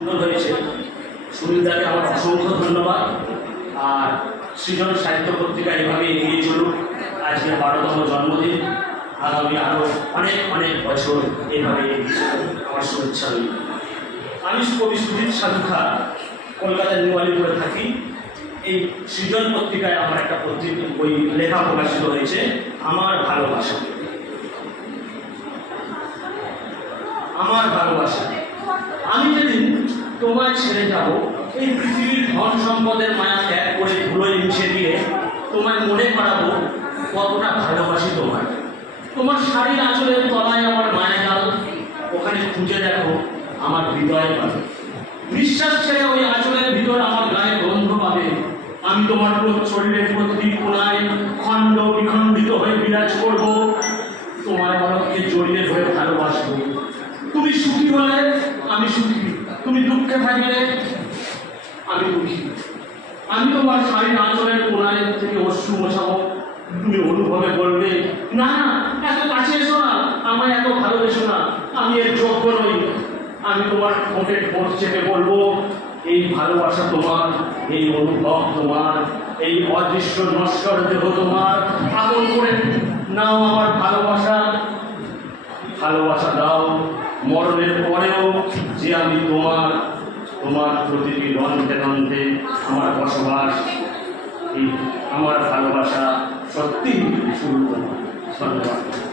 হয়েছে। সুনীলদাকে আমার অসংখ্য ধন্যবাদ। আর সৃজন সাহিত্য পত্রিকা এভাবে এগিয়ে চলুক। আজকে 12তম জন্মদিন, আগামী আরও অনেক অনেক বছর এভাবে আমার শুভেচ্ছা রইল। আমি কবি সুজিত সাধুখা, কলকাতার নিউ আলিপুরে থাকি। এই সৃজন পত্রিকায় আমার একটা বই লেখা প্রকাশিত হয়েছে, আমার ভালোবাসা। আমার ভালোবাসা। আমি যেদিন তোমায় ছেড়ে যাব, এই পৃথিবীর ধন সম্পদের মায়া ত্যাগ করে ধুলোয় মিশে দিয়ে তোমায় মনে করাবো কতটা ভালোবাসি তোমায়। তোমার শাড়ির আঁচলের তলায় আমার মায়া জাল, ওখানে খুঁজে দেখো আমার হৃদয় পাবে। নিঃশ্বাস ছেড়ে ওই আঁচলের ভিতর আমার গায়ে গন্ধ পাবে। আমি তোমার শরীরের প্রতিটি কোণায় খণ্ড বিখণ্ডিত হয়ে বিরাজ করব, তোমার মনকে জড়িয়ে ধরে ভালোবাসবো। তুমি সুখী হলে আমি সুখী, তুমি দুঃখে থাকলে আমি দুঃখী। আমি তোমার শাড়ির আঁচলের কোণায় থেকে অশ্রু মোছাবো, তুমি অনুভবে বলবে, না না, এত কাছে এসো না, আমায় এত ভালোবেসো না, আমি এর যোগ্য নই। আমি তোমার ঠোঁটে ঠোঁট চেপে বলবো, এই ভালোবাসা তোমার, এই অনুভব তোমার, এই অদৃশ্য নশ্বর দেহ তোমার। আপন করে নাও আমার ভালোবাসা, ভালোবাসা দাও মরণের পরেও যে আমি তোমার। তোমার প্রতিটি রন্ধ্রে রন্ধ্রে আমার বসবাস। এই আমার ভালোবাসা সত্যিই শুরু। ধন্যবাদ।